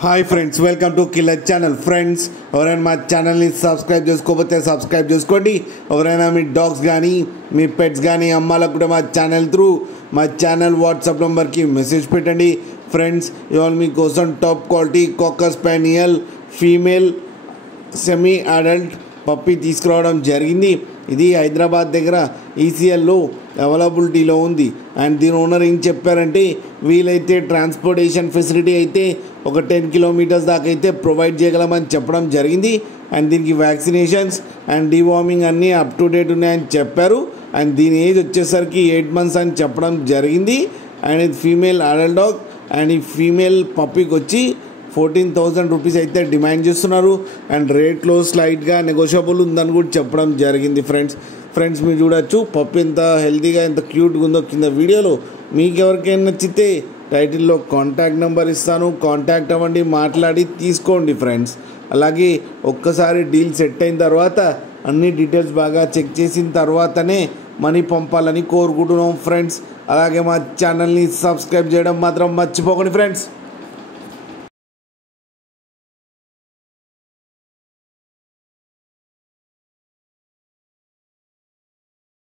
Hi friends, welcome to killer channel. Friends, ఎవరైనా మా ఛానల్ని సబ్స్క్రైబ్ చేసుకోకపోతే సబ్స్క్రైబ్ చేసుకోండి. ఎవరైనా మీ డాగ్స్ కానీ మీ పెట్స్ కానీ అమ్మాలకు కూడా మా ఛానల్ వాట్సాప్ నెంబర్కి మెసేజ్ పెట్టండి. ఫ్రెండ్స్, ఇవాళ మీకోసం top quality cocker spaniel female semi adult puppy తీసుకురావడం జరిగింది. ఇది హైదరాబాద్ దగ్గర ఈసీఎల్లో అవైలబిలిటీలో ఉంది. అండ్ దీని ఓనర్ ఏం చెప్పారంటే, వీలైతే ట్రాన్స్పోర్టేషన్ ఫెసిలిటీ అయితే ఒక 10 కిలోమీటర్స్ దాకా అయితే ప్రొవైడ్ చేయగలమని చెప్పడం జరిగింది. అండ్ దీనికి వ్యాక్సినేషన్స్ అండ్ డివార్మింగ్ అన్నీ అప్ టు డేట్ ఉన్నాయని చెప్పారు. అండ్ దీని ఏజ్ వచ్చేసరికి 8 months అని చెప్పడం జరిగింది. అండ్ ఇది ఫీమేల్ అడల్ట్ డాగ్. అండ్ ఈ ఫీమేల్ పప్పీకి వచ్చి 14,000 రూపీస్ అయితే డిమాండ్ చేస్తున్నారు. అండ్ రేట్లో స్లైట్గా నెగోషియబుల్ ఉందని కూడా చెప్పడం జరిగింది. ఫ్రెండ్స్ మీరు చూడొచ్చు పప్పి ఎంత హెల్తీగా ఎంత క్యూట్గా ఉందో కింద వీడియోలో. మీకు ఎవరికైనా నచ్చితే టైటిల్లో కాంటాక్ట్ నెంబర్ ఇస్తాను, కాంటాక్ట్ అవ్వండి, మాట్లాడి తీసుకోండి ఫ్రెండ్స్. అలాగే ఒక్కసారి డీల్ సెట్ అయిన తర్వాత అన్ని డీటెయిల్స్ బాగా చెక్ చేసిన తర్వాతనే మనీ పంపాలని కోరుకుంటున్నాం ఫ్రెండ్స్. అలాగే మా ఛానల్ని సబ్స్క్రైబ్ చేయడం మాత్రం మర్చిపోకండి ఫ్రెండ్స్.